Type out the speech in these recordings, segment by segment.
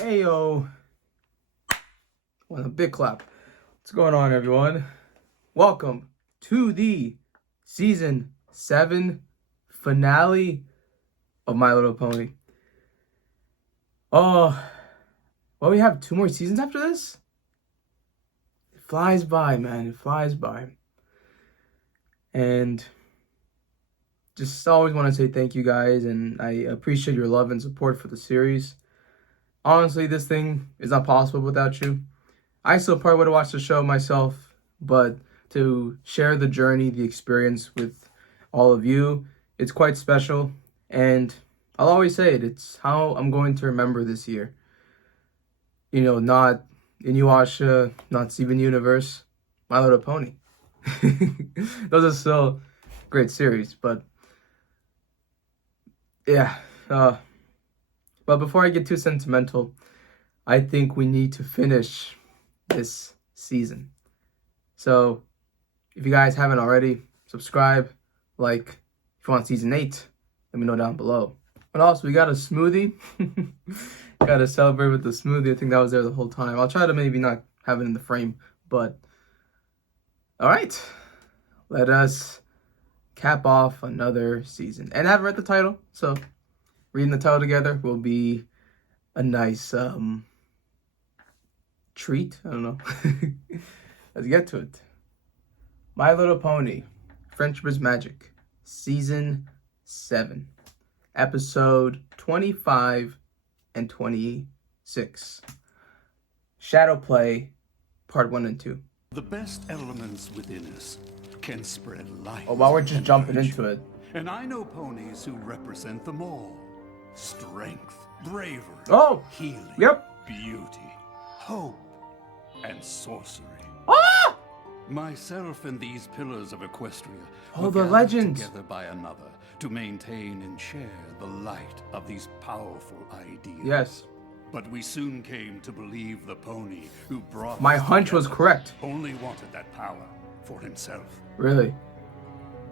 Heyo. Well, a big clap. What's going on, everyone? Welcome to the Season 7 finale of My Little Pony. Oh, well, we have 2 more seasons after this? It flies by, man. It flies by. And just always want to say thank you guys, and I appreciate your love and support for the series. Honestly, this thing is not possible without you. I still probably would have watched the show myself, but to share the journey, the experience with all of you, it's quite special. And I'll always say it, it's how I'm going to remember this year. You know, not Inuyasha, not Steven Universe, My Little Pony. Those are still great series, but yeah. But before I get too sentimental, I think we need to finish this season. So if you guys haven't already, subscribe, like. If you want season 8, let me know down below. But also, we got a smoothie. Got to celebrate with the smoothie. I think that was there the whole time. I'll try to maybe not have it in the frame, but all right. Let us cap off another season. And I haven't read the title, so reading the title together will be a nice treat. I don't know. Let's get to it. My Little Pony, Friendship is Magic, Season 7, Episode 25 and 26. Shadow Play, Part 1 and 2. The best elements within us can spread light. Oh, while we're just jumping into it. And I know ponies who represent them all. Strength, bravery, healing, beauty, hope, and sorcery. Ah! Myself and these pillars of Equestria were the legends together by another to maintain and share the light of these powerful ideas. Yes. But we soon came to believe the pony who brought my hunch was correct. Only wanted that power for himself. Really?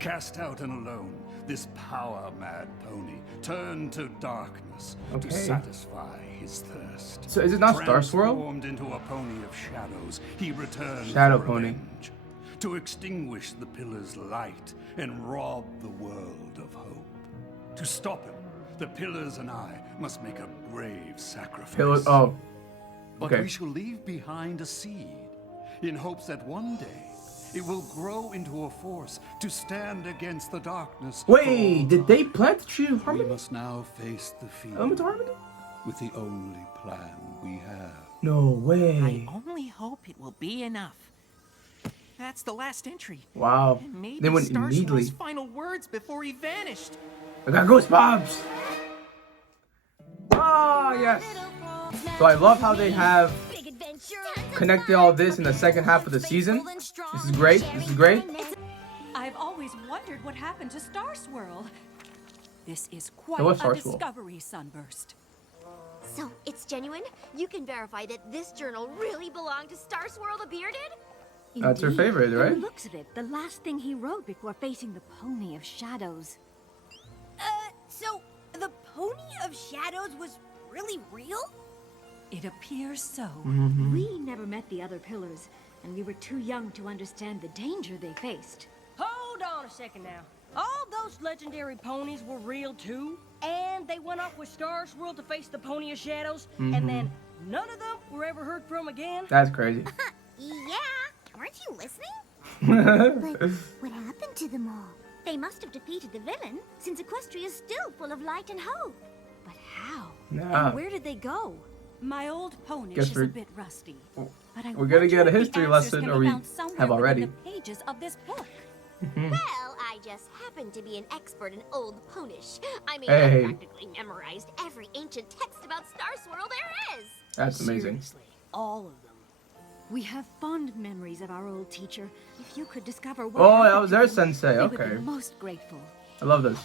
Cast out and alone, this power-mad pony turned to darkness to satisfy his thirst. So is it not Star Swirl? Transformed into a pony of shadows, he returned Shadow for Pony. revenge, to extinguish the pillar's light and rob the world of hope. To stop him, the pillars and I must make a brave sacrifice. But we shall leave behind a seed in hopes that one day it will grow into a force to stand against the darkness. Wait, did they plant the tree of harmony? We must now face the field Element of harmony? with the only plan we have. No way. I only hope it will be enough. That's the last entry. Wow. And maybe They went Star immediately. Swirl's final words before he vanished. I got goosebumps. Ah, yes. So I love how they have connected all this in the second half of the season. This is great. This is great. I've always wondered what happened to Star Swirl. This is quite was a Star Swirl. discovery, Sunburst. So, it's genuine? You can verify that this journal really belonged to Star Swirl the Bearded? That's her favorite, right? From the looks of it, the last thing he wrote before facing the Pony of Shadows. So the Pony of Shadows was really real? It appears so. We never met the other pillars, and we were too young to understand the danger they faced. Hold on a second now. All those legendary ponies were real too, and they went off with Star Swirl to face the Pony of Shadows, and then none of them were ever heard from again? That's crazy. Yeah. Weren't you listening? But what happened to them all? They must have defeated the villain, since Equestria is still full of light and hope. But how? Nah. And where did they go? My old ponish Guess is we're- a bit rusty. But I We're gonna get a wonder if history the answers lesson, can or be we found somewhere have within already. the pages of this book. Well, I just happen to be an expert in old ponish. I mean, Hey. I practically memorized every ancient text about Star Swirl there is. That's amazing. Seriously, all of them. We have fond memories of our old teacher. If you could discover what Oh, happened that was to their them, sensei. we would Okay. be most grateful. I love this.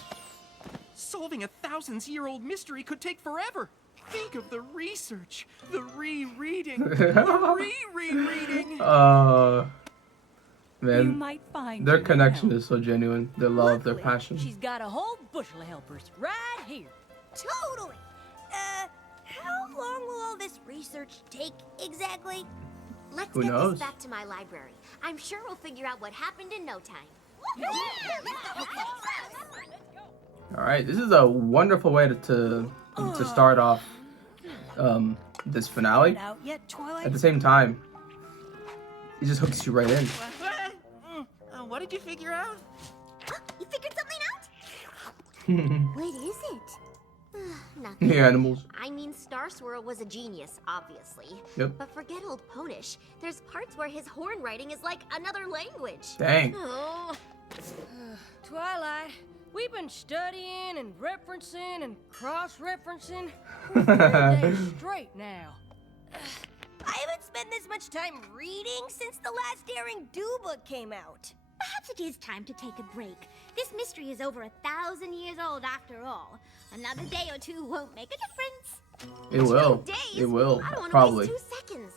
Solving a thousands-year-old mystery could take forever. Think of the research, the rereading, the re-rereading. You Man, might find their you connection help. is so genuine. Their love, their Luckily, passion. She's got a whole bushel of helpers right here. Totally. How long will all this research take exactly? Let's Who get knows? this back to my library. I'm sure we'll figure out what happened in no time. All right, this is a wonderful way to start off this finale. Out yet, Twilight? At the same time, it just hooks you right in. What did you figure out? You figured something out? What is it? Nothing. The animals. I mean, Star Swirl was a genius, obviously. Yep. But forget old Ponish. There's parts where his horn writing is like another language. Dang. Oh. Twilight, we've been studying and referencing and cross-referencing for 4 days straight now. I haven't spent this much time reading since the last Daring Do book came out. Perhaps it is time to take a break. This mystery is over 1,000 years old after all. Another day or two won't make a difference. It will. 2 days? It will. I don't want to Probably. waste 2 seconds.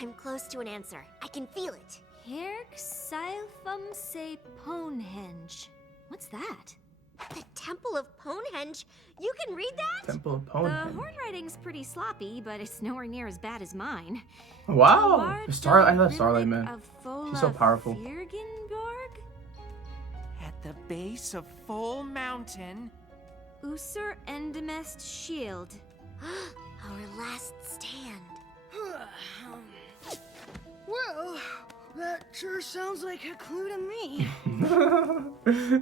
I'm close to an answer. I can feel it. Herc Silphum se Ponehenge. What's that? The Temple of Ponehenge. You can read that? Temple of The Ponehenge. horn writing's pretty sloppy, but it's nowhere near as bad as mine. Wow. Award I love the Starlight, Limit man. of Fola She's so powerful. Fyrgenborg? At the base of Full Mountain. Usur Endemest Shield. Our last stand. Well, that sure sounds like a clue to me.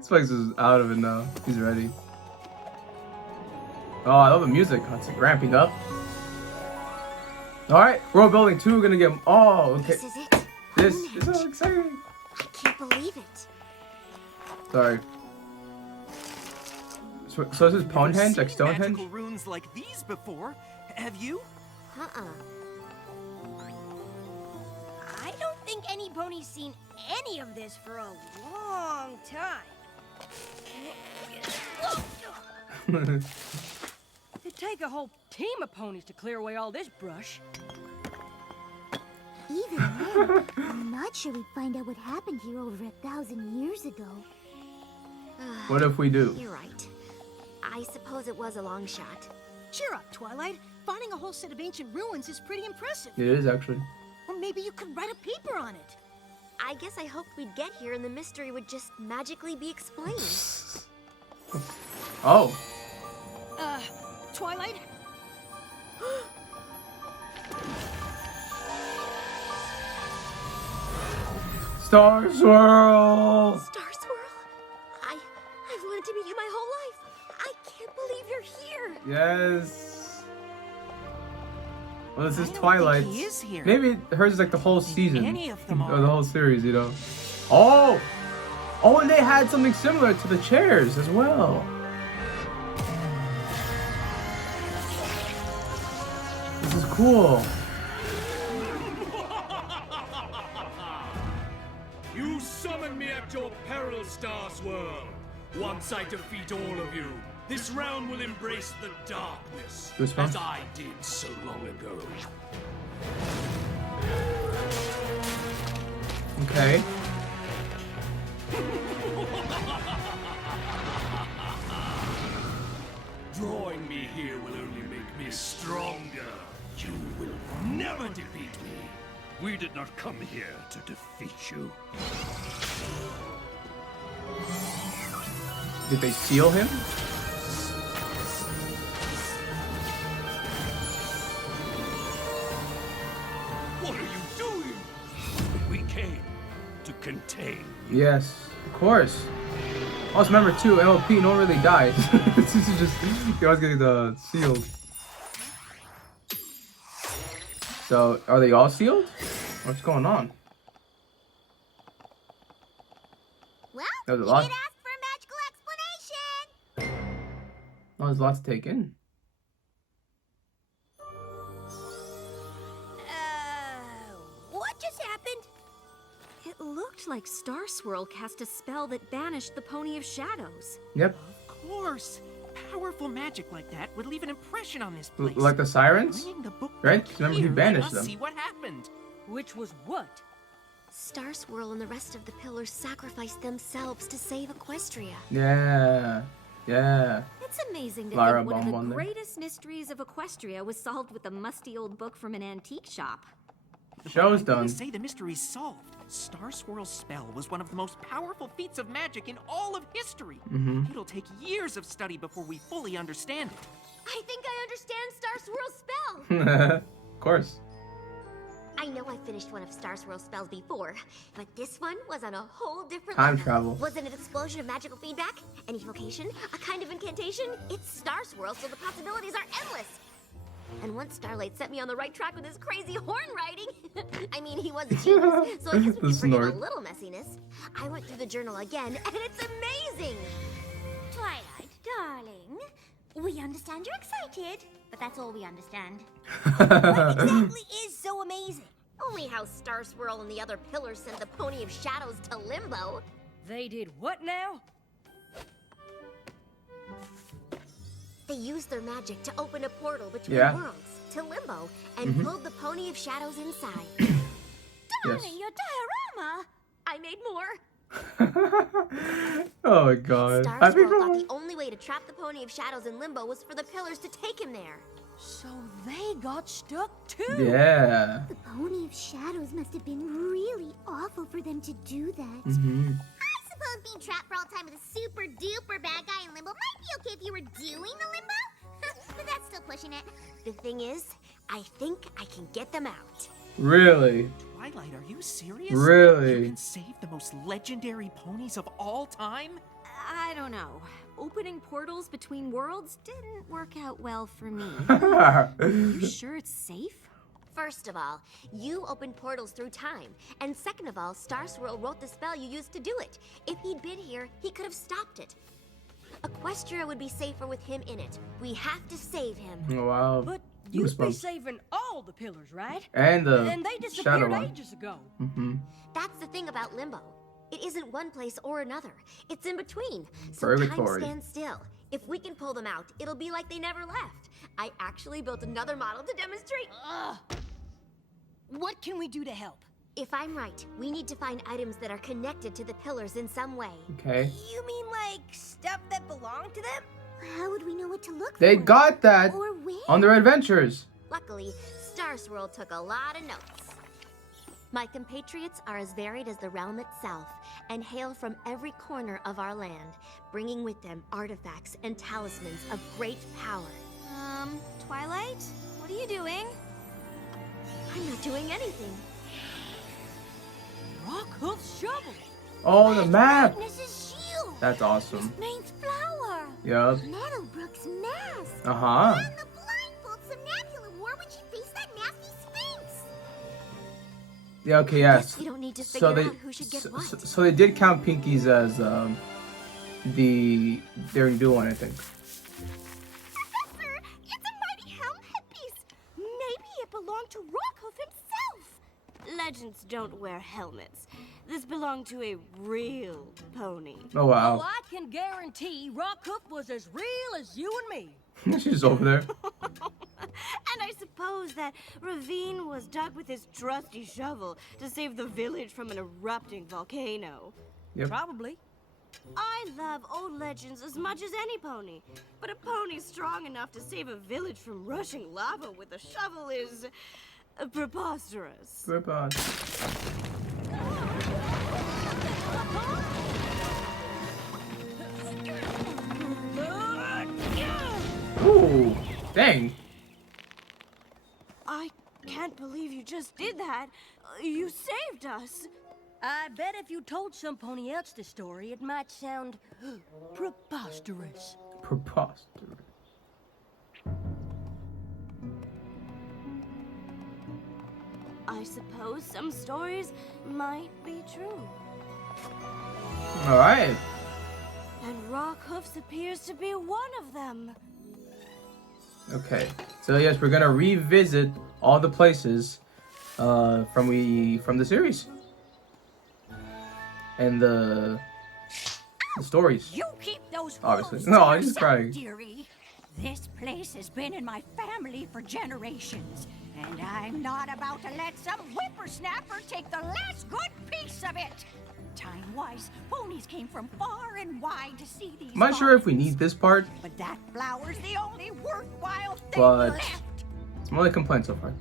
Spikes is out of it now. He's ready. Oh, I love the music. It's ramping up. All right, World Building 2. We're gonna get. Oh, okay. This is it. This is Ponehenge. so exciting. I can't believe it. Sorry. So this is Ponehenge, Never like seen Stonehenge? magical runes like these before. Have you? Uh-uh. I don't think any pony's seen any of this for a long time. It'd take a whole team of ponies to clear away all this brush. Even then, I'm not sure we'd find out what happened here over 1,000 years ago. What if we do? You're right. I suppose it was a long shot. Cheer up, Twilight. Finding a whole set of ancient ruins is pretty impressive. It is actually. Or maybe you could write a paper on it. I guess I hoped we'd get here and the mystery would just magically be explained. Oh. Twilight? Star Swirl! Star Swirl? I've wanted to be here my whole life. I can't believe you're here. Yes. Well, this is I don't Twilight. think he is here. Maybe hers is like the whole season. Any of them Or the are. whole series, you know. Oh! Oh, and they had something similar to the chairs as well. This is cool. You summon me at your peril, Star Swirl. Once I defeat all of you, this realm will embrace the darkness, Goosebumps? as I did so long ago. Okay. Drawing me here will only make me stronger. You will never defeat me. We did not come here to defeat you. Did they seal him? What are you doing? We came to contain you. Yes, of course. Also remember too, MLP, no one really dies. This is just, you're always getting the sealed. So, are they all sealed? What's going on? Well, That was a you lot. did ask for a magical explanation. Oh, there's lots to take in. What just happened? It looked like Star Swirl cast a spell that banished the Pony of Shadows. Yep. Of course. Powerful magic like that would leave an impression on this place. Like the sirens? Bringing the book Right? back Remember he here, banished let us them. see what happened. Which was what? Star Swirl and the rest of the pillars sacrificed themselves to save Equestria. Yeah. Yeah. It's It's amazing to Lara think one Bomb of on the there. greatest mysteries of Equestria was solved with a musty old book from an antique shop. Show's I'm done. gonna say the mystery's solved. Star Swirl's spell was one of the most powerful feats of magic in all of history. It'll take years of study before we fully understand it. I think I understand Star Swirl's spell. Of course. I know I finished one of Star Swirl's spells before, but this one was on a whole different Time level. travel. Was it an explosion of magical feedback? An evocation? A kind of incantation? It's Star Swirl, so the possibilities are endless. And once Starlight set me on the right track with his crazy horn riding, I mean, he was a genius, so I guess we The can forgive snort. a little messiness. I went through the journal again, and it's amazing! Twilight, darling. We understand you're excited, but that's all we understand. What exactly is so amazing? Only how Star Swirl and the other pillars sent the Pony of Shadows to Limbo. They did what now? They used their magic to open a portal between Yeah. worlds, to Limbo, and pulled the Pony of Shadows inside. Darling, your diorama! I made more. Oh my god. Star I Swirl thought mean, the only way to trap the Pony of Shadows in Limbo was for the pillars to take him there. So they got stuck too. yeah. The Pony of Shadows must have been really awful for them to do that. Mm-hmm. I suppose being trapped for all time with a super duper bad guy in Limbo might be okay if you were doing the Limbo, but that's still pushing it. The thing is, I think I can get them out. Really? Twilight, are you serious? Really? You can save the most legendary ponies of all time? I don't know. Opening portals between worlds didn't work out well for me. You sure it's safe? First of all, you opened portals through time. And second of all, Star Swirl wrote the spell you used to do it. If he'd been here, he could have stopped it. Equestria would be safer with him in it. We have to save him. Oh, wow. But you'd be Goosebumps. saving all the pillars, right? And the And they shadow disappeared one. ages ago. Mm-hmm. That's the thing about Limbo. It isn't one place or another. It's in between. So time Purgatory. stands still. If we can pull them out, it'll be like they never left. I actually built another model to demonstrate. Ugh. What can we do to help? If I'm right, we need to find items that are connected to the pillars in some way. Okay. You mean like stuff that belonged to them? How would we know what to look They for? got that Or where? on their adventures. Luckily, Star Swirl took a lot of notes. My compatriots are as varied as the realm itself and hail from every corner of our land, bringing with them artifacts and talismans of great power. Twilight? What are you doing? I'm not doing anything. Rockhoof's shovel. Oh, the map. Magnus's shield. That's awesome. Main's flower. Yup. Meadowbrook's mask. Uh-huh. And the blindfold Somnambula wore when she faced that nasty Sphinx. Yeah, okay, yes. We don't need to So figure they out who should get what. so they did count pinkies as the daring do one, I think. Professor, it's a mighty helm headpiece. Maybe it belonged to Rockhoof himself. Legends don't wear helmets. This belonged to a real pony. Oh wow. Oh, I can guarantee Rockhoof was as real as you and me. She's over there. And I suppose that Ravine was dug with his trusty shovel to save the village from an erupting volcano. Yep. Probably. I love old legends as much as any pony, but a pony strong enough to save a village from rushing lava with a shovel is preposterous. Ooh, dang. I can't believe you just did that. You saved us. I bet if you told some pony else the story, it might sound preposterous. Preposterous. I suppose some stories might be true. All right. And Rockhoofs appears to be one of them. Okay. So yes, we're gonna revisit all the places from the series and the stories. You keep those Obviously. wolves No, to I'm just yourself, crying. dearie. This place has been in my family for generations, and I'm not about to let some whippersnapper take the last good piece of it. time-wise, ponies came from far and wide to see these. I'm not sure if we need this part, but that flower's the only worthwhile thing but left. it's my only complaint so far.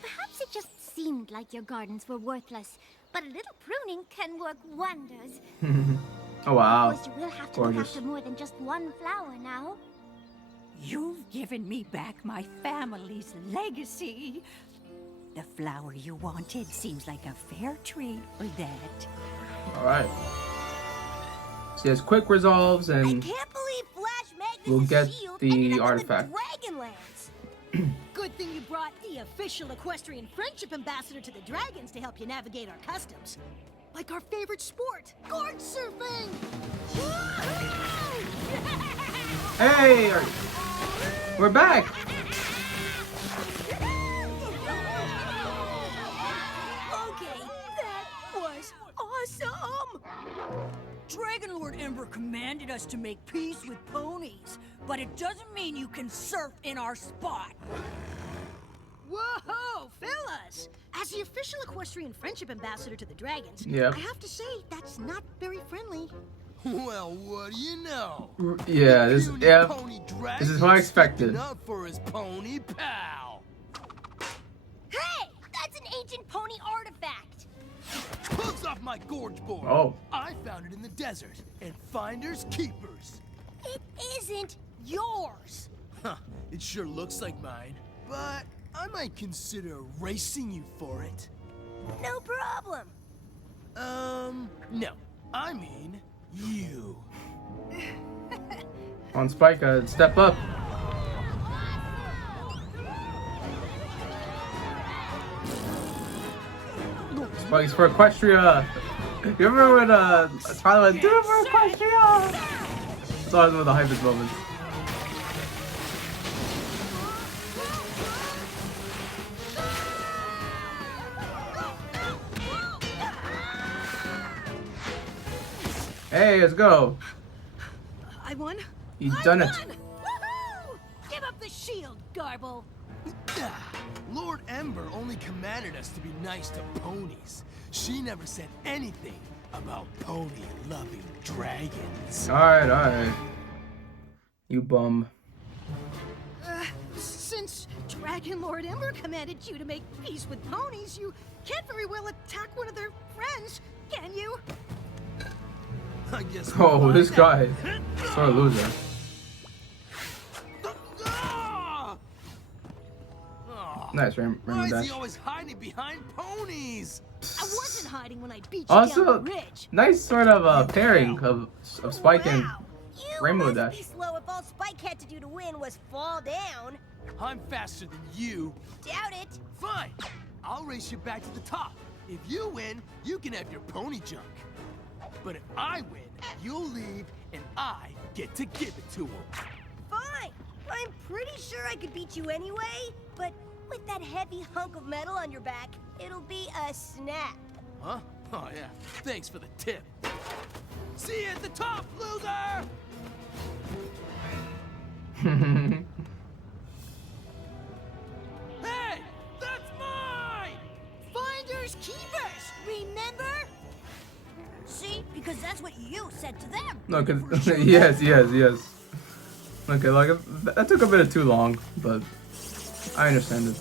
Perhaps it just seemed like your gardens were worthless, but a little pruning can work wonders. Oh wow. Of course, you will have to look Gorgeous. after more than just one flower now. You've given me back my family's legacy. The flower you wanted seems like a fair trade for that. Alright. So he has quick resolves I and can't believe Flash Magnus' we'll get shield the ended up artifact. in the Dragonlands. Good thing you brought the official Equestrian Friendship Ambassador to the Dragons to help you navigate our customs. Like our favorite sport, gorge surfing! Hey! We're back! Okay, that was awesome! Dragon Lord Ember commanded us to make peace with ponies, but it doesn't mean you can surf in our spot. Whoa, fellas! As the official Equestrian Friendship Ambassador to the Dragons, Yep. I have to say, that's not very friendly. Well, what do you know? Yeah, this Puny yeah. pony This is what I expected. sticking up for his pony pal. Hey! That's an ancient pony artifact! Hooves off my gorge board. Oh. I found it in the desert, and finders keepers. It isn't yours! Huh, it sure looks like mine, but I might consider racing you for it. No problem. No. I mean, you. On Spike, step up. Spike's for Equestria. You remember when Twilight went, do it for Equestria? That's always one of the hypest moments. Hey, let's go. I won? You done it. Woohoo! Give up the shield, Garble! Lord Ember only commanded us to be nice to ponies. She never said anything about pony-loving dragons. Alright. You bum. Since Dragon Lord Ember commanded you to make peace with ponies, you can't very well attack one of their friends, can you? I guess. Oh, this guy. Sort of loser. Nice, Why Rainbow is Dash. he always hiding behind ponies? I wasn't hiding when I beat you Also, down the ridge. nice sort of pairing of Spike and You Rainbow must Dash. be slow if all Spike had to do to win was fall down. I'm faster than you. Doubt it. Fine. I'll race you back to the top. If you win, you can have your pony junk. But if I win, you'll leave and I get to give it to him. Fine. I'm pretty sure I could beat you anyway, but with that heavy hunk of metal on your back, it'll be a snap. Huh? Oh, yeah. Thanks for the tip. See you at the top, loser! Hey! That's mine! Finders keepers, remember? See? Because that's what you said to them. No, cause yes. Okay, like that took a bit of too long, but I understand it.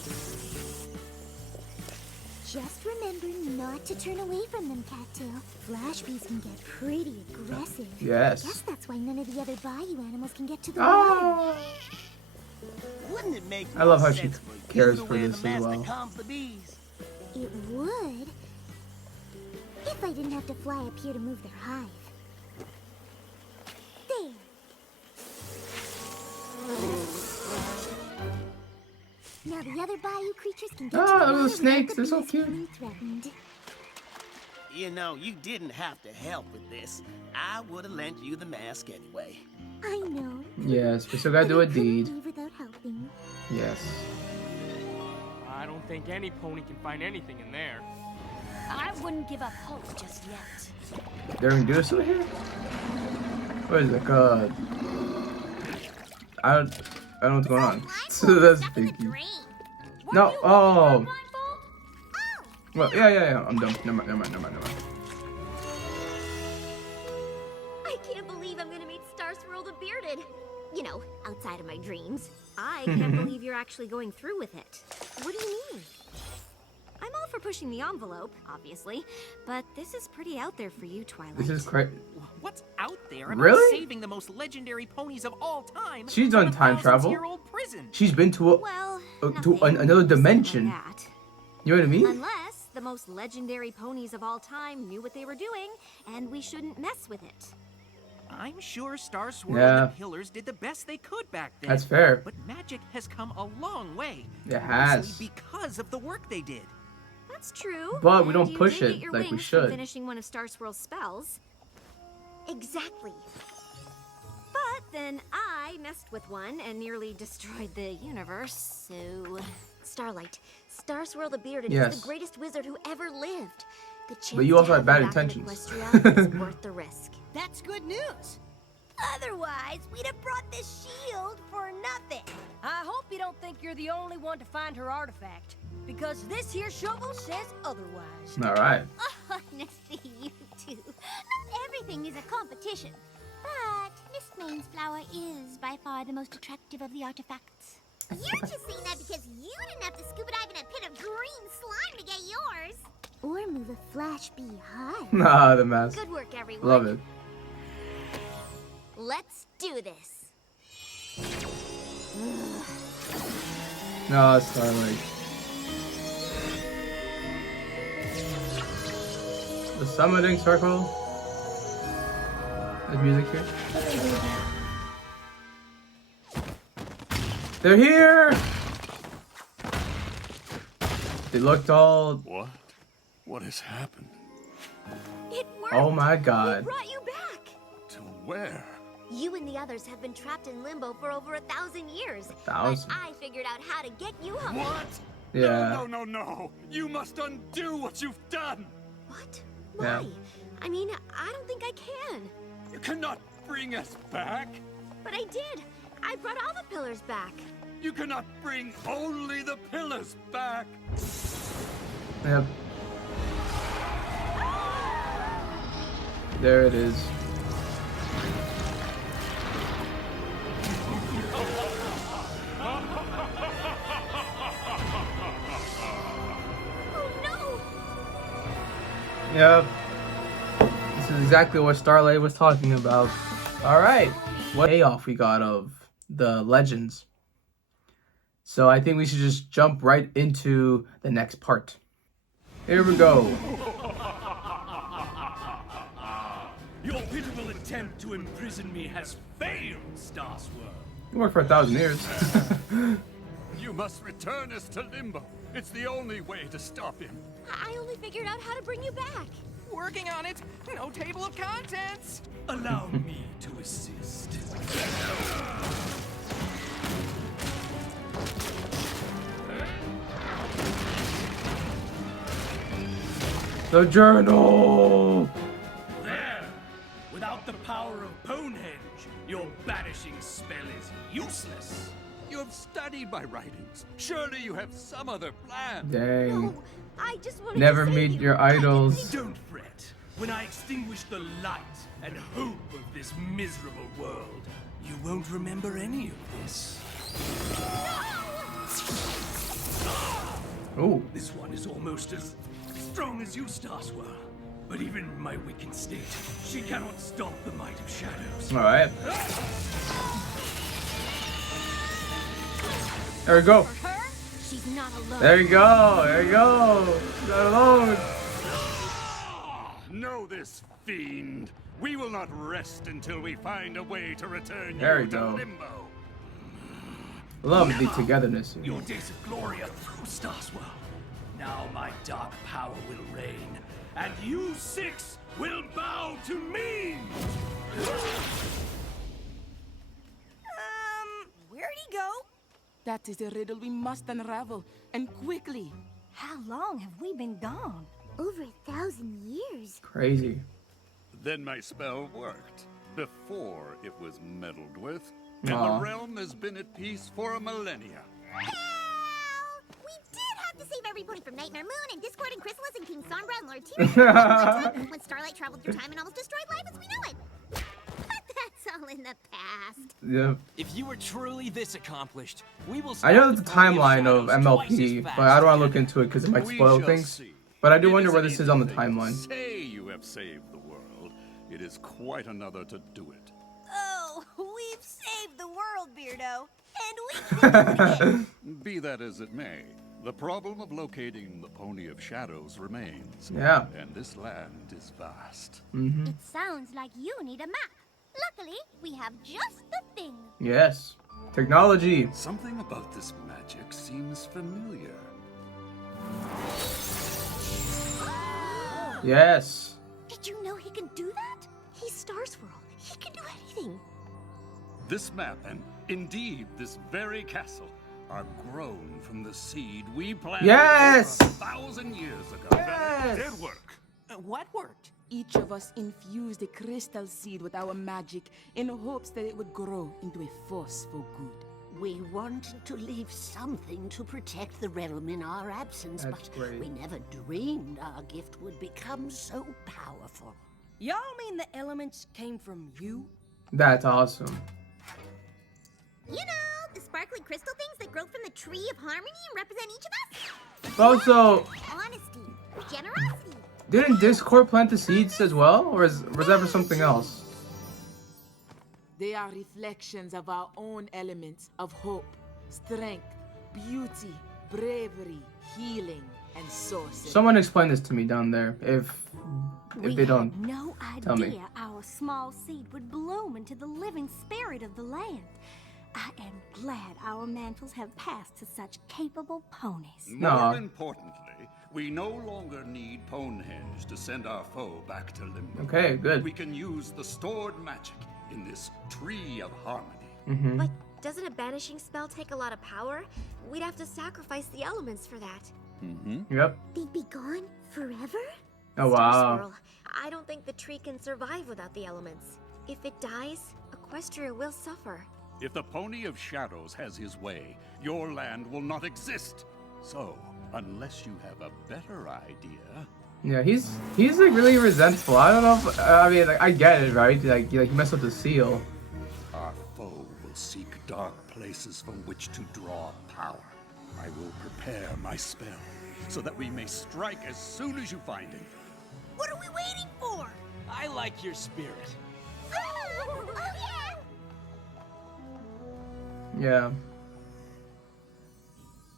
Just remember not to turn away from them, Cattail. Flash bees can get pretty aggressive. Yes. I guess that's why none of the other bayou animals can get to the Oh. water. Wouldn't it make I love more how she sense for you cares to for wear this the as mask well. that calms the bees? It would. If I didn't have to fly up here to move their hive. There. Now the other bayou creatures can get to the Ah, water those without snakes, the they're so bees cute. feeling threatened. You know, you didn't have to help with this. I would have lent you the mask anyway. I know. Yes, we still gotta do a But I couldn't deed. leave without helping. Yes. I don't think any pony can find anything in there. I wouldn't give up hope just yet. They're gonna do this over here? What is it? I don't know what's going on. So that's thinking. No, oh. Well, yeah. I'm done. Never mind. I can't believe I'm gonna meet Star Swirl the Bearded. You know, outside of my dreams. I can't believe you're actually going through with it. What do you mean? I'm all for pushing the envelope, obviously, but this is pretty out there for you, Twilight. This is crazy. What's out there about Really? saving the most legendary ponies of all time? She's done time travel. Prison? She's been to another dimension. You know what I mean? Unless the most legendary ponies of all time knew what they were doing, and we shouldn't mess with it. I'm sure Star Swirl Yeah. and the Pillars did the best they could back then. That's fair. But magic has come a long way. It has. Mostly because of the work they did. That's true. But we and don't you push did it get your like we wings should. from finishing one of Star Swirl's spells. Exactly. But then I messed with one and nearly destroyed the universe, so... Starlight, Star Swirl the Bearded Yes. is the greatest wizard who ever lived. The chance But you also to had bad have him back in intentions. Equestria is worth the risk. That's good news. Otherwise, we'd have brought this shield for nothing. I hope you don't think you're the only one to find her artifact, because this here shovel says otherwise. All right. Honestly, you two. Not everything is a competition. But Miss Maine's flower is by far the most attractive of the artifacts. You're just saying that because you didn't have to scuba dive in a pit of green slime to get yours. Or move a flash beehive. Nah, the mess. Good work, everyone. Love it. Let's do this. No, Starlight. The summoning circle. There's music here. They're here! They looked all... What? What has happened? It worked. Oh my We god. brought you back. To where? You and the others have been trapped in limbo for over 1,000 years. 1,000? But I figured out how to get you home. What? Yeah. No. You must undo what you've done. What? Yeah. Why? I mean, I don't think I can. You cannot bring us back. But I did. I brought all the pillars back. You cannot bring only the pillars back. Yep. There it is. Oh no! Yep. This is exactly what Starlight was talking about. Alright. What payoff we got of the legends. So I think we should just jump right into the next part. Here we go. Your pitiful attempt to imprison me has failed, Star Swirl. You worked for 1,000 years. You must return us to Limbo. It's the only way to stop him. I only figured out how to bring you back. Working on it. No table of contents. Allow me to assist. The journal! There! Without the power of Bonehenge, your banishing spell is useless. You have studied my writings. Surely you have some other plan. Dang. No, I just wanted Never to save meet you. your idols. Don't fret. When I extinguish the light and hope of this miserable world, you won't remember any of this. Oh. This one is almost as strong as you, Star Swirl. But even in my weakened state, she cannot stop the might of shadows. Alright. There we go. For her, she's not alone. There you go. There you go. She's not alone. Know this, fiend. We will not rest until we find a way to return There you we to go. Limbo. Love the togetherness. Your days of glory are through, Star Swirl. Now my dark power will reign, and you six will bow to me! Where'd he go? That is a riddle we must unravel, and quickly. How long have we been gone? Over 1,000 years. Crazy. Then my spell worked. Before it was meddled with. And Aw. the realm has been at peace for a millennia. We did have to save every pony from Nightmare Moon and Discord and Chrysalis and King Sombra and Lord Tyrion when Starlight traveled through time and almost destroyed life as we know it. But that's all in the past. Yeah. If you were truly this accomplished, we will. I know the timeline of MLP, but I don't want to look into it because it might We spoil shall things. see. But I do It wonder where isn't this is on the easy to timeline. Say you have saved the world. It is quite another to do it. Oh, we've saved the world, Beardo. And we can do it again. Be that as it may, the problem of locating the Pony of Shadows remains. Yeah. And this land is vast. Mm-hmm. It sounds like you need a map. Luckily, we have just the thing. Yes. Technology. Something about this magic seems familiar. Yes. Did you know he can do that? He's Star Swirl. He can do anything. This map, and indeed this very castle, are grown from the seed we planted Yes! over 1,000 years ago. Yes! Did work. What worked? Each of us infused a crystal seed with our magic in hopes that it would grow into a force for good. We wanted to leave something to protect the realm in our absence, That's but great. we never dreamed our gift would become so powerful. Y'all mean the elements came from you? That's awesome. You know, the sparkly crystal things that grow from the tree of harmony and represent each of us? Also, Honesty, generosity. didn't Discord plant the seeds as well? Or was that for something else? They are reflections of our own elements of hope, strength, beauty, bravery, healing, and sorcery. Someone explain this to me down there if they don't had no tell me. idea our small seed would bloom into the living spirit of the land. I am glad our mantles have passed to such capable ponies. More importantly, we no longer need Ponehenge to send our foe back to Limbo. Okay, good. We can use the stored magic in this tree of harmony. Mm-hmm. But doesn't a banishing spell take a lot of power? We'd have to sacrifice the elements for that. Mm-hmm. Yep. They'd be gone forever? Oh, Star wow. Swirl, I don't think the tree can survive without the elements. If it dies, Equestria will suffer. If the Pony of Shadows has his way, your land will not exist. So, unless you have a better idea... Yeah, he's like really resentful. I don't know if, I mean, like, I get it, right? Like he messed up the seal. Our foe will seek dark places from which to draw power. I will prepare my spell, so that we may strike as soon as you find him. What are we waiting for? I like your spirit. Oh, yeah! Yeah.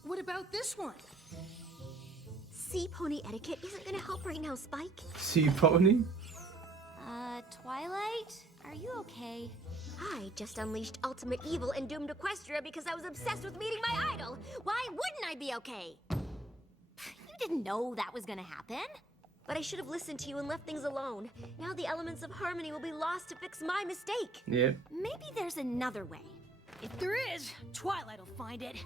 What about this one? Sea pony etiquette isn't gonna help right now, Spike. Sea pony? Twilight? Are you okay? I just unleashed ultimate evil and doomed Equestria because I was obsessed with meeting my idol. Why wouldn't I be okay? You didn't know that was gonna happen. But I should have listened to you and left things alone. Now the elements of harmony will be lost to fix my mistake. Yep. Maybe there's another way. If there is, Twilight will find it.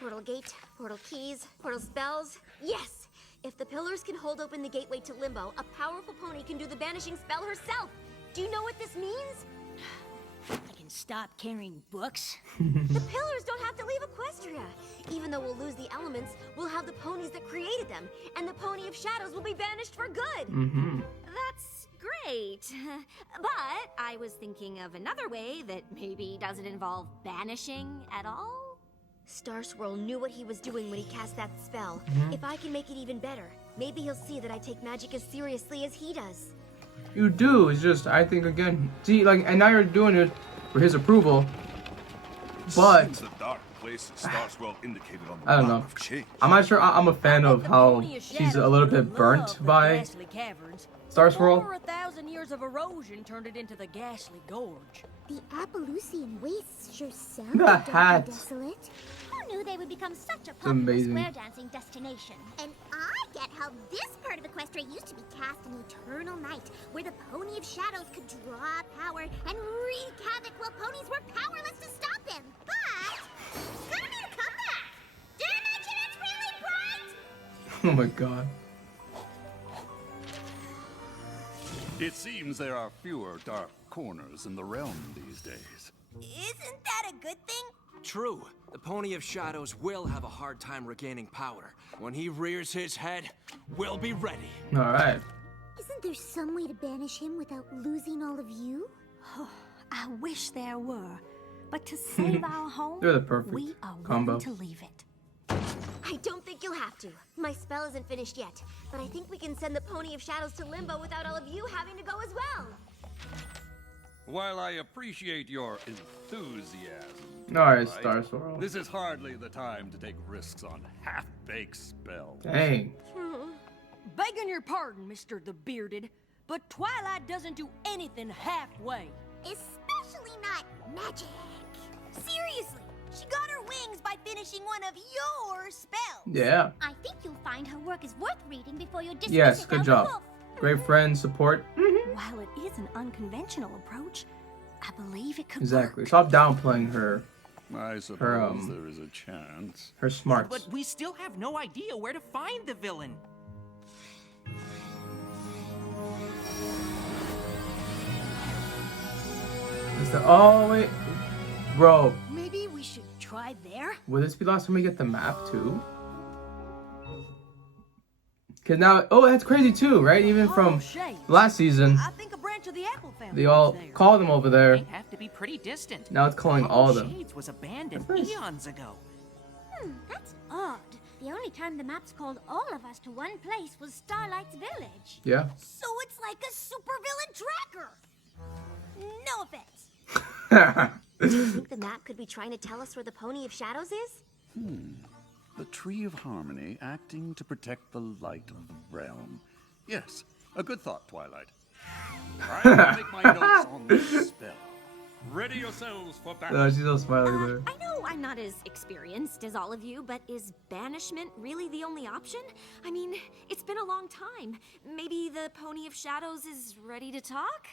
Portal gate, portal keys, portal spells. Yes! If the pillars can hold open the gateway to Limbo, a powerful pony can do the banishing spell herself. Do you know what this means? I can stop carrying books. The pillars don't have to leave Equestria. Even though we'll lose the elements, we'll have the ponies that created them, and the Pony of Shadows will be banished for good. Mm-hmm. That's great. But I was thinking of another way that maybe doesn't involve banishing at all. Star Swirl knew what he was doing when he cast that spell. Mhm. If I can make it even better, maybe he'll see that I take magic as seriously as he does. You do. It's just, I think, again, see, like, and now you're doing it for his approval. But Seems the dark place that Star Swirl indicated on the I don't map know. have changed. I'm not sure. I'm a fan of how she's a little bit burnt by Ghastly caverns. Star Swirl. Over 1,000 years of erosion turned it into the Ghastly Gorge. The Appaloosian wastes sure sound The dark and hat. desolate. Who knew they would become such a It's popular amazing. square dancing destination? And I get how this part of Equestria used to be cast an eternal night, where the Pony of Shadows could draw power and wreak havoc while ponies were powerless to stop him. But it's gonna be a comeback. Did I mention it's really bright? Oh my god. It seems there are fewer dark corners in the realm these days. Isn't that a good thing? True. The Pony of Shadows will have a hard time regaining power. When he rears his head, we'll be ready. Alright. Isn't there some way to banish him without losing all of you? Oh, I wish there were. But to save our home, They're the perfect we are combo. willing to leave it. I don't think you'll have to. My spell isn't finished yet, but I think we can send the Pony of Shadows to Limbo without all of you having to go as well. While I appreciate your enthusiasm, Alright, Twilight, Star Swirl. this is hardly the time to take risks on half-baked spells. Dang. Begging your pardon, Mr. the Bearded, but Twilight doesn't do anything halfway. Especially not magic. Seriously, she got her wings by finishing one of your spells. Yeah. I think you'll find her work is worth reading before you dismiss Yes, it good out job. of wolf. Great friend support. While it is an unconventional approach, I believe it could Exactly. work. Stop downplaying her. I suppose there is a chance. Her smarts. But we still have no idea where to find the villain. Oh wait, bro. Maybe we should try there? Will this be the last time we get the map too? Cause now, oh, that's crazy too, right? Even from last season, I think a branch of the Apple family they all lives there. call them over there. They have to be pretty distant. Now it's calling all of them. Shades was abandoned That's nice. eons ago. That's odd. The only time the maps called all of us to one place was Starlight's village. Yeah. So it's like a supervillain tracker. No offense. Do you think the map could be trying to tell us where the Pony of Shadows is? The Tree of Harmony acting to protect the light of the realm. Yes, a good thought, Twilight. I will make my notes on this spell. Ready yourselves for battle. Oh, she's all smiling there. I know I'm not as experienced as all of you, but is banishment really the only option? I mean, it's been a long time. Maybe the Pony of Shadows is ready to talk?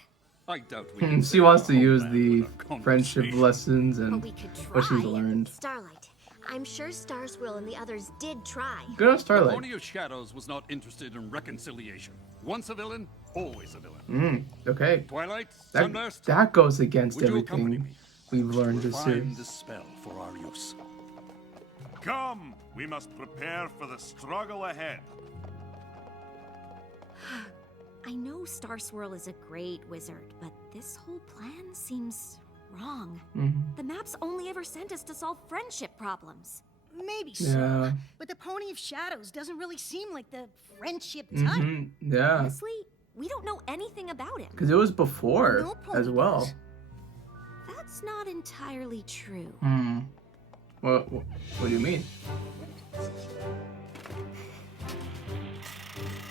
I doubt we can She wants to use the friendship lessons and We could try. what she's learned. Starlight, I'm sure Star Swirl and the others did try. Good on The Starlight. Pony of Shadows was not interested in reconciliation. Once a villain, always a villain. Okay. Twilight, That, Sunburst, that goes against would you accompany everything me? we've learned this Find series. the spell for our use. Come, we must prepare for the struggle ahead. I know Star Swirl is a great wizard, but this whole plan seems wrong. The maps only ever sent us to solve friendship problems. Maybe so. Yeah. But the Pony of Shadows doesn't really seem like the friendship type. Yeah. Honestly, we don't know anything about him. Because it was before No pony as well. does. That's not entirely true. What do you mean?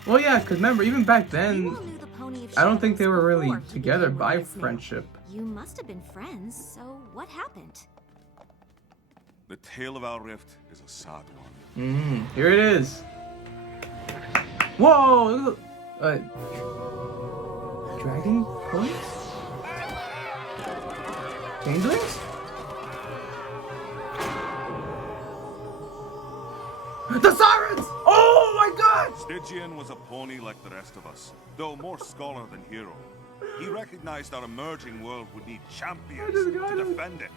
Well, yeah, because remember, even back then, You all knew the Pony of I don't think they Shadows were really before he together became what by he is now. friendship. You must have been friends, so what happened? The tale of our rift is a sad one. Here it is. Whoa! Look at dragon ponies? Changelings? The sirens! Oh my god! Stygian was a pony like the rest of us, though more scholar than hero. He recognized our emerging world would need champions to defend it.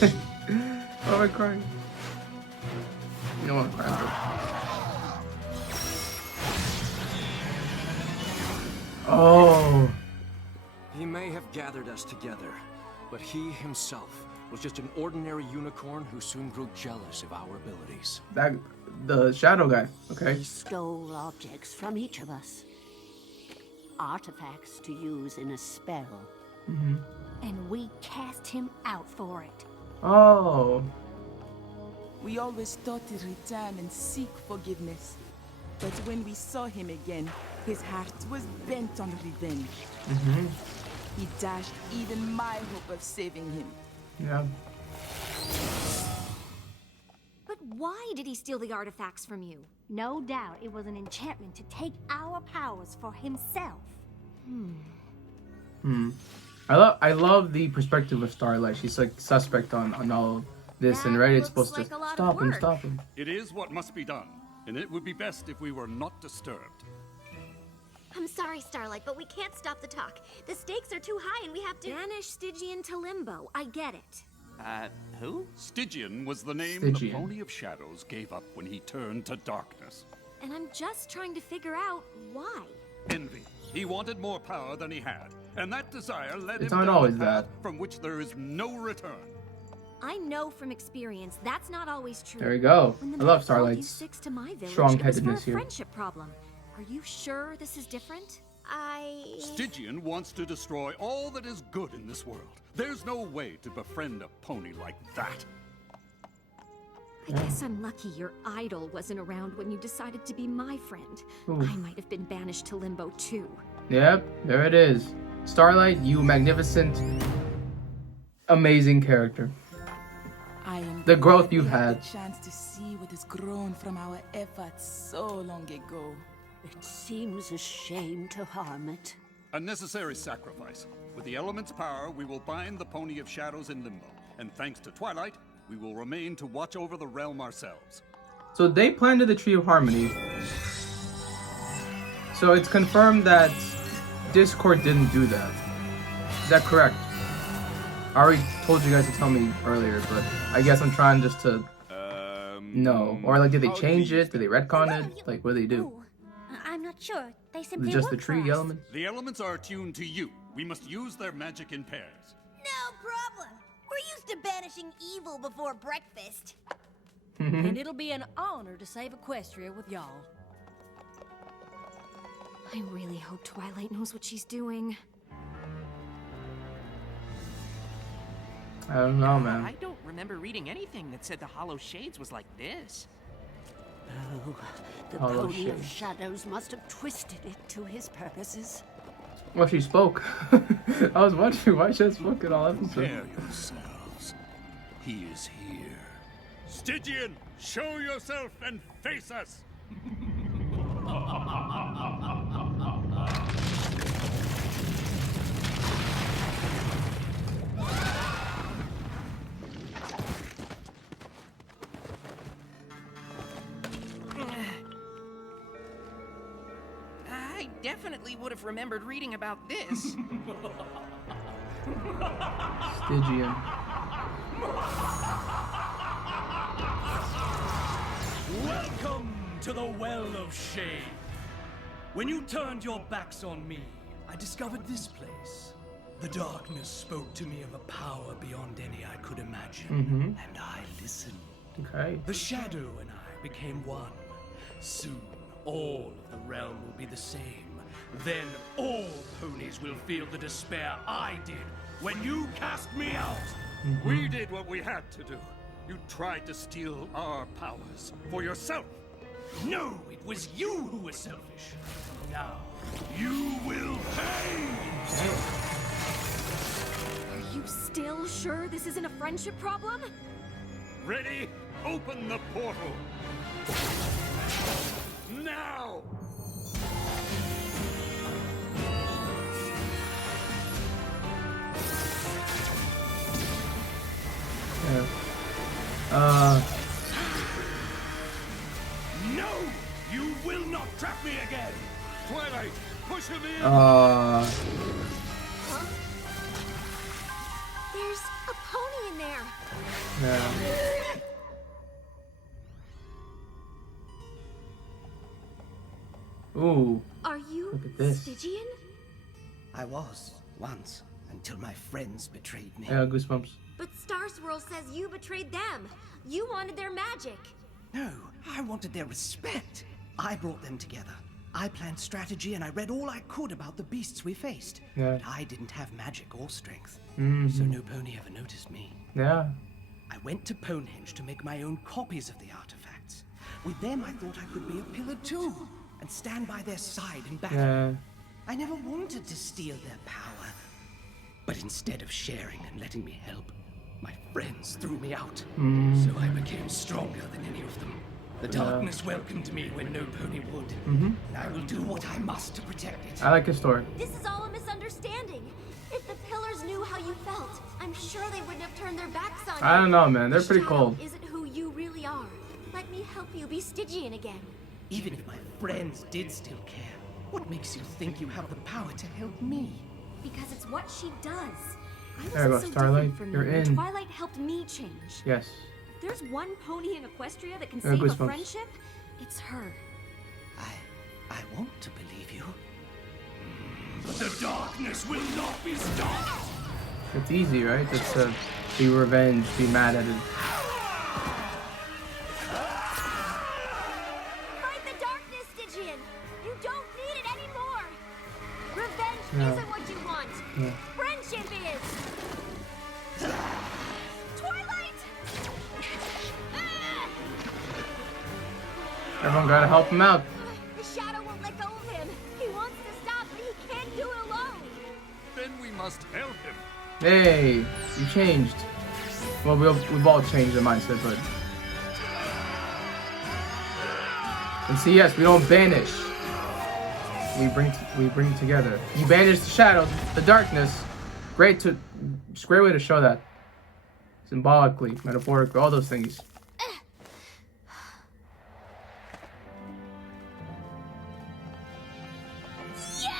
Oh, am I crying? You don't want to cry. Oh. He may have gathered us together, but he himself was just an ordinary unicorn who soon grew jealous of our abilities. That the shadow guy, okay? He stole objects from each of us. Artifacts to use in a spell. And we cast him out for it. Oh. We always thought to return and seek forgiveness. But when we saw him again, his heart was bent on revenge. He dashed even my hope of saving him. Yeah. But why did he steal the artifacts from you? No doubt it was an enchantment to take our powers for himself. I love the perspective of Starlight. She's like suspect on all this, and right, it's supposed to stop him. It is what must be done, and it would be best if we were not disturbed. I'm sorry, Starlight, but we can't stop the talk. The stakes are too high and we have to banish Stygian to Limbo. I get it. Who? Stygian was the name Stygian. the Pony of Shadows gave up when he turned to darkness. And I'm just trying to figure out why. Envy. He wanted more power than he had, and that desire led It's him not down always a path that. from which there is no return. I know from experience that's not always true. There we go. When the I love man called you Starlight's six to my village, strong-headedness it was for a here. friendship problem. Are you sure this is different? Stygian wants to destroy all that is good in this world. There's no way to befriend a pony like that. I guess I'm lucky your idol wasn't around when you decided to be my friend. Oof. I might have been banished to Limbo too. Yep, there it is. Starlight, you magnificent, amazing character. I am The growth glad you've we had. the chance to see what has grown from our efforts so long ago. It seems a shame to harm it. A necessary sacrifice. With the element's power, we will bind the Pony of Shadows in Limbo. And thanks to Twilight, we will remain to watch over the realm ourselves. So they planted the Tree of Harmony. So it's confirmed that Discord didn't do that. Is that correct? I already told you guys to tell me earlier, but I guess I'm trying just to know. Or like, did they change it? Did they retcon it? Like, what do they do? I'm not sure. They Is simply it just the work tree for us. elements? The elements are attuned to you. We must use their magic in pairs. No problem. We're used to banishing evil before breakfast. Mm-hmm. And it'll be an honor to save Equestria with y'all. I really hope Twilight knows what she's doing. I don't know, man. I don't remember reading anything that said the Hollow Shades was like this. Oh, the Hollow Pony of Shades. Shadows must have twisted it to his purposes. Well, she spoke. I was wondering why she had spoken all episode. Prepare yourselves. He is here. Stygian, show yourself and face us! I definitely would have remembered reading about this. Stygian. Welcome to the Well of Shade. When you turned your backs on me, I discovered this place. The darkness spoke to me of a power beyond any I could imagine, and I listened. Okay. The shadow and I became one. Soon, all of the realm will be the same. Then all ponies will feel the despair I did when you cast me out. We did what we had to do. You tried to steal our powers for yourself. No, it was you who was selfish. Now, you will pay! Are you still sure this isn't a friendship problem? Ready? Open the portal. Now! No! You will not trap me again! Twilight, push him in! There's a pony in there. Yeah. Ooh. Are you Look at this. Stygian? I was, once, until my friends betrayed me. Yeah, goosebumps. But Star Swirl says you betrayed them. You wanted their magic. No, I wanted their respect. I brought them together. I planned strategy and I read all I could about the beasts we faced. Yeah. But I didn't have magic or strength, Mhm. so no pony ever noticed me. Yeah. I went to Ponehenge to make my own copies of the artifacts. With them, I thought I could be a pillar too, and stand by their side in battle. Yeah. I never wanted to steal their power, but instead of sharing and letting me help, my friends threw me out. So I became stronger than any of them. The darkness welcomed me when no pony would. And I will do what I must to protect it. I like his story. This is all a misunderstanding. If the pillars I'm sure they wouldn't have turned their backs on you. I don't know, man. They're pretty Shadow cold. Isn't who you really are. Let me help you be Stygian again. Even if my friends did still care, what makes you think you have the power to help me? Because it's what she does. I There you go, wasn't so Starlight. different from You're you. in. Twilight helped me change. Yes. If there's one pony in Equestria that can Yeah, save a goosebumps. friendship, it's her. I want to believe you. The darkness will not be stopped! It's easy, right? Just to be revenged, be mad at it. Fight the darkness, Stygian! You don't need it anymore! Revenge No. isn't what you want! Yeah. Friendship is! Twilight! Everyone gotta help him out. The shadow won't let go of him! He wants to stop, but he can't do it alone! Then we must help him. Hey, you changed. Well, we've all changed the mindset, but... And see, yes, we don't banish. We bring together. You banish the shadow, the darkness. Great way to show that. Symbolically, metaphorically, all those things. Yeah!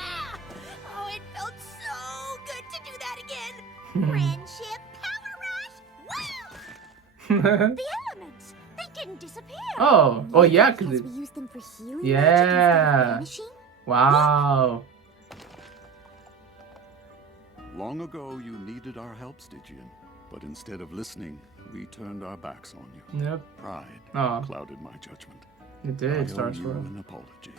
Oh, it felt so good to do that again. Friendship power rush. Wow! The elements, they didn't disappear. Oh yeah, cause Because we used them for healing magic instead of yeah. vanishing. Wow. Long ago, you needed our help, Stygian. But instead of listening, we turned our backs on you. Yep. Pride Aw. clouded my judgment. It did, I owe Star you Swirl. an apology.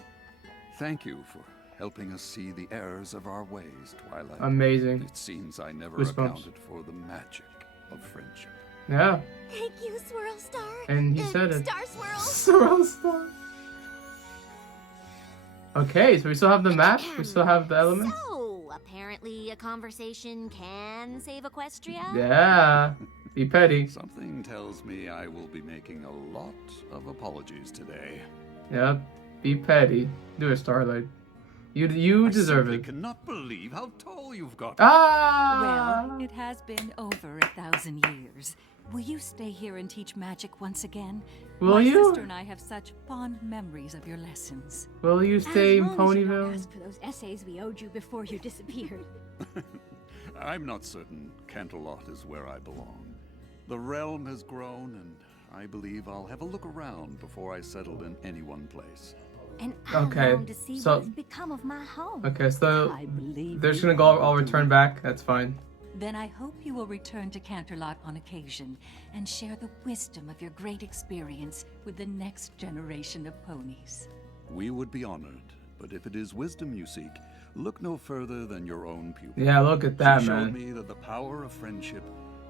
Thank you for helping us see the errors of our ways, Twilight. Amazing. It seems I never Goosebumps. accounted for the magic of friendship. Yeah. Thank you, Swirl Star. And he said it. Star Swirl. Swirl Star. Okay, so we still have the map. We still have the elements. So, apparently a conversation can save Equestria? Yeah. Be petty. Something tells me I will be making a lot of apologies today. Yep. Be petty. Do it, Starlight. You deserve I it. cannot believe how tall you've got. Ah! Well, it has been over 1,000 years. Will you stay here and teach magic once again? Will My you? sister and I have such fond memories of your lessons. Will you stay in As long as you don't Ponyville? ask for those essays we owed you before you disappeared. I'm not certain Canterlot is where I belong. The realm has grown, and I believe I'll have a look around before I settle in any one place. And Okay, long to see so- what has become of my home. Okay, so I believe they're just you. gonna go all return back. That's fine. Then I hope you will return to Canterlot on occasion and share the wisdom of your great experience with the next generation of ponies. We would be honored, but if it is wisdom you seek, look no further than your own pupil. Yeah, look at that, She showed man. me that the power of friendship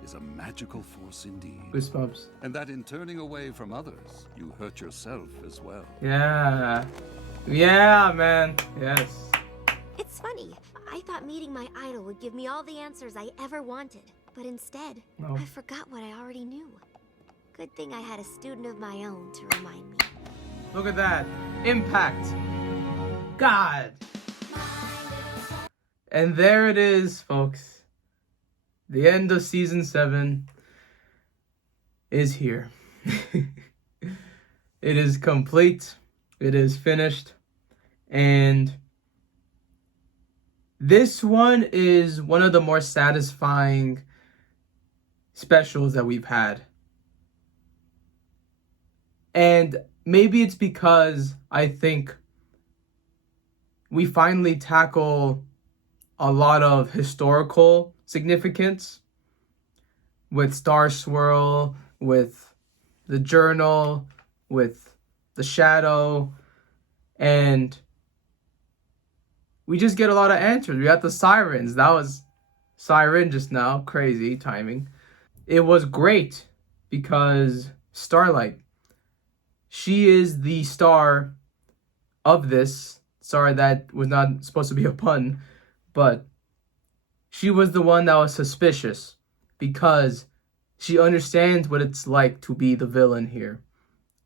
is a magical force indeed. Goosebumps. And that in turning away from others, you hurt yourself as well. Yeah. Yeah, man. Yes. It's funny. I thought meeting my idol would give me all the answers I ever wanted. But instead, No. I forgot what I already knew. Good thing I had a student of my own to remind me. Look at that. Impact. God. And there it is, folks. The end of season 7 is here. It is complete. It is finished. And this one is one of the more satisfying specials that we've had. And maybe it's because I think we finally tackle a lot of historical significance with Star Swirl, with the journal, with the shadow, and we just get a lot of answers. We got the sirens. That was siren just now. Crazy timing. It was great because Starlight, she is the star of this. Sorry, that was not supposed to be a pun, but she was the one that was suspicious because she understands what it's like to be the villain here.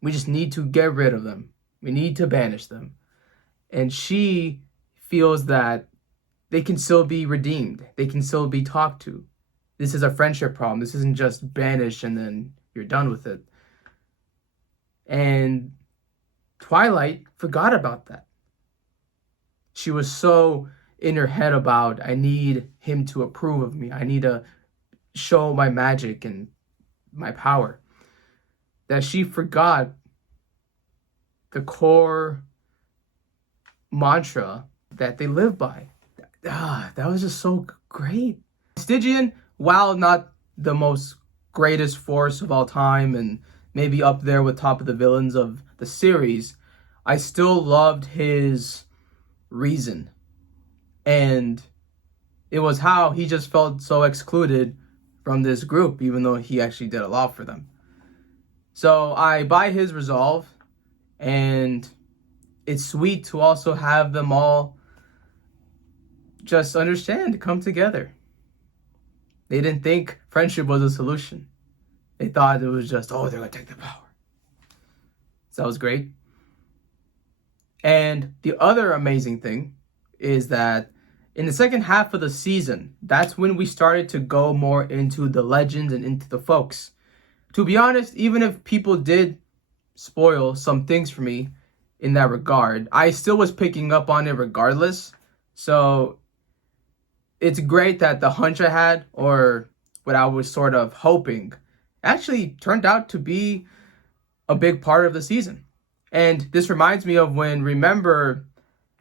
We just need to get rid of them. We need to banish them. And she feels that they can still be redeemed. They can still be talked to. this is a friendship problem. This isn't just banish and then you're done with it. And Twilight forgot about that. She was so in her head about, I need him to approve of me. I need to show my magic and my power, that she forgot the core mantra that they live by. That was just so great. Stygian, while not the most greatest force of all time and maybe up there with top of the villains of the series, I still loved his reason. And it was how he just felt so excluded from this group, even though he actually did a lot for them. So I buy his resolve, and it's sweet to also have them all just understand, come together. They didn't think friendship was a solution. They thought it was just, oh, they're going to take the power. So that was great. And the other amazing thing is that in the second half of the season, that's when we started to go more into the legends and into the folks. To be honest, even if people did spoil some things for me in that regard, I still was picking up on it regardless. So it's great that the hunch I had, or what I was sort of hoping, actually turned out to be a big part of the season. And this reminds me of when, remember,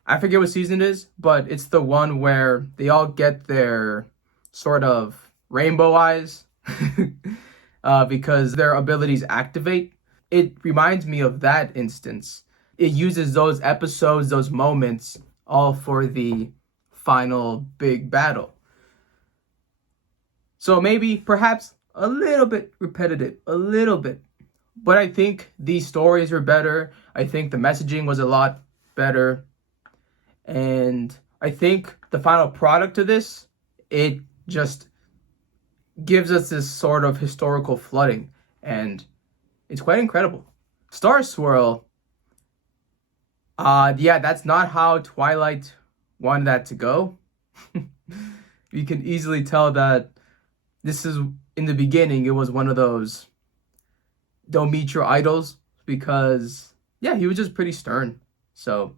I forget what season it is, but it's the one where they all get their sort of rainbow eyes because their abilities activate. It reminds me of that instance. It uses those episodes, those moments, all for the final big battle. So maybe, perhaps, a little bit repetitive, a little bit. But I think these stories were better. I think the messaging was a lot better. And I think the final product of this, it just gives us this sort of historical flooding. And it's quite incredible. Star Swirl, yeah, that's not how Twilight wanted that to go. You can easily tell that this is, in the beginning, it was one of those don't meet your idols, because, yeah, he was just pretty stern. So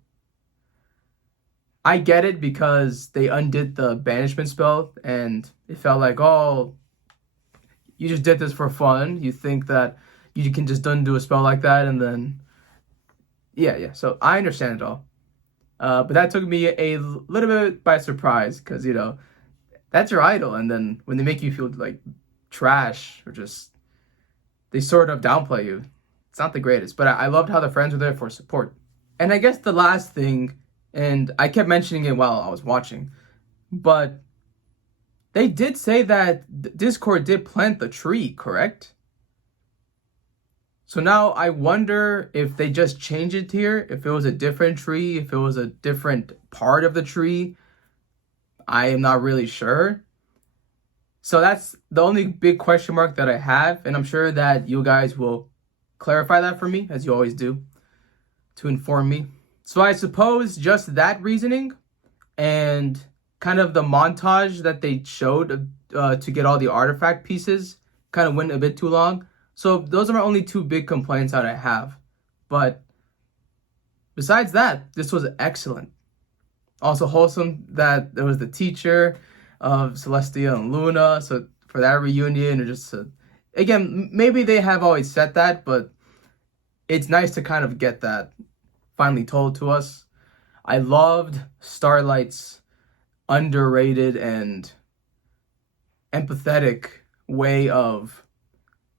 I get it, because they undid the banishment spell and it felt like, oh, you just did this for fun. You think that you can just undo a spell like that, and then yeah. So I understand it all. But that took me a little bit by surprise, because, you know, that's your idol, and then when they make you feel like trash, or just, they sort of downplay you, it's not the greatest. But I loved how the friends were there for support. And I guess the last thing, and I kept mentioning it while I was watching, but they did say that Discord did plant the tree, correct? So now I wonder if they just changed it here, if it was a different tree, if it was a different part of the tree. I am not really sure. So that's the only big question mark that I have, and I'm sure that you guys will clarify that for me, as you always do, to inform me. So I suppose just that reasoning and kind of the montage that they showed to get all the artifact pieces kind of went a bit too long. So those are my only two big complaints that I have. But besides that, this was excellent. Also wholesome that there was the teacher of Celestia and Luna. So for that reunion, or just again, maybe they have always said that, but it's nice to kind of get that finally told to us. I loved Starlight's underrated and empathetic way of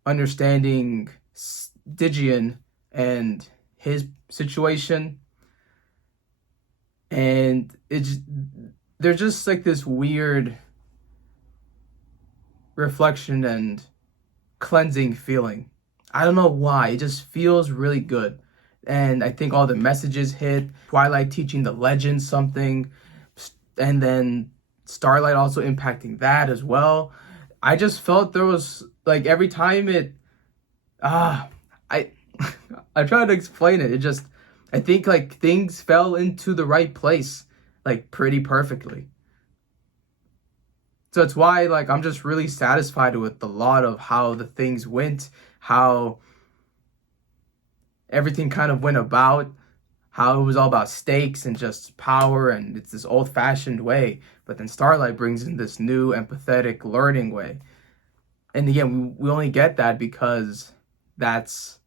understanding Stygian and his situation. And there's just like this weird reflection and cleansing feeling. I don't know why. It just feels really good. And I think all the messages hit. Twilight teaching the legends something. And then Starlight also impacting that as well. I just felt there was, like, every time I tried to explain it. It just, I think, like, things fell into the right place, like, pretty perfectly. So it's why, like, I'm just really satisfied with a lot of how the things went, how everything kind of went about, how it was all about stakes and just power, and it's this old-fashioned way. But then Starlight brings in this new, empathetic, learning way. And again, we only get that because that's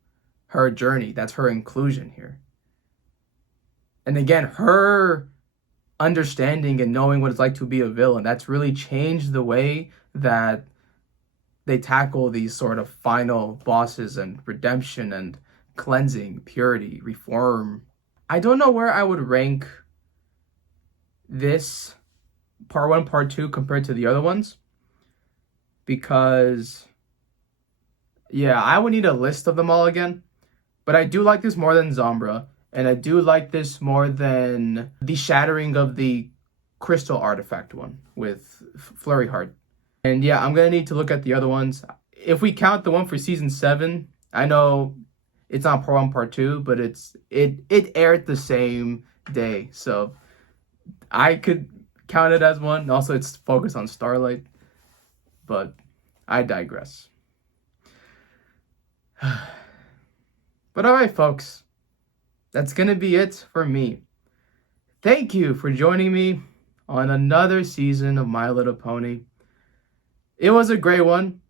her journey. That's her inclusion here. And again, her understanding and knowing what it's like to be a villain, that's really changed the way that they tackle these sort of final bosses and redemption and cleansing, purity, reform. I don't know where I would rank this part 1, part 2 compared to the other ones, because yeah, I would need a list of them all again. But I do like this more than Zombra, and I do like this more than the shattering of the crystal artifact one with Flurry Heart. And yeah, I'm gonna need to look at the other ones. If we count the one for season 7, I know it's not part 1, part 2, but it aired the same day, so I could count it as one. Also, it's focused on Starlight, but I digress. But alright, folks, that's gonna be it for me. Thank you for joining me on another season of My Little Pony. It was a great one.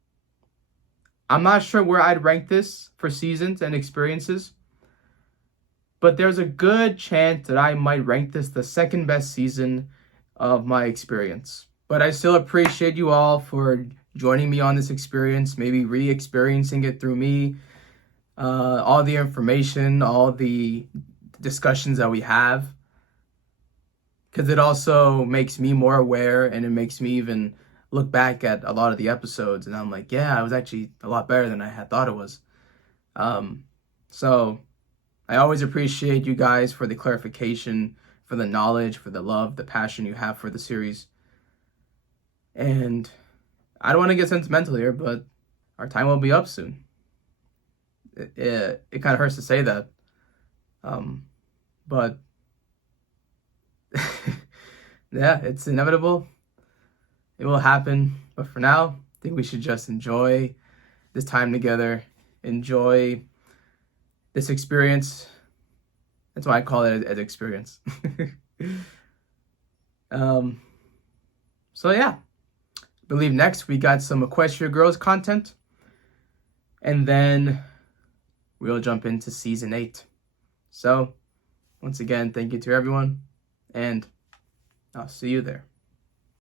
I'm not sure where I'd rank this for seasons and experiences, but there's a good chance that I might rank this the second best season of my experience. But I still appreciate you all for joining me on this experience, maybe re-experiencing it through me. All the information, all the discussions that we have, because it also makes me more aware, and it makes me even look back at a lot of the episodes, and I'm like, yeah, it was actually a lot better than I had thought it was. So I always appreciate you guys for the clarification, for the knowledge, for the love, the passion you have for the series. And I don't want to get sentimental here, but our time will be up soon. It kind of hurts to say that, but yeah, it's inevitable. It will happen. But for now, I think we should just enjoy this time together, enjoy this experience. That's why I call it an experience. So yeah, I believe next we got some Equestria Girls content, and then we'll jump into season 8. So once again, thank you to everyone, and I'll see you there.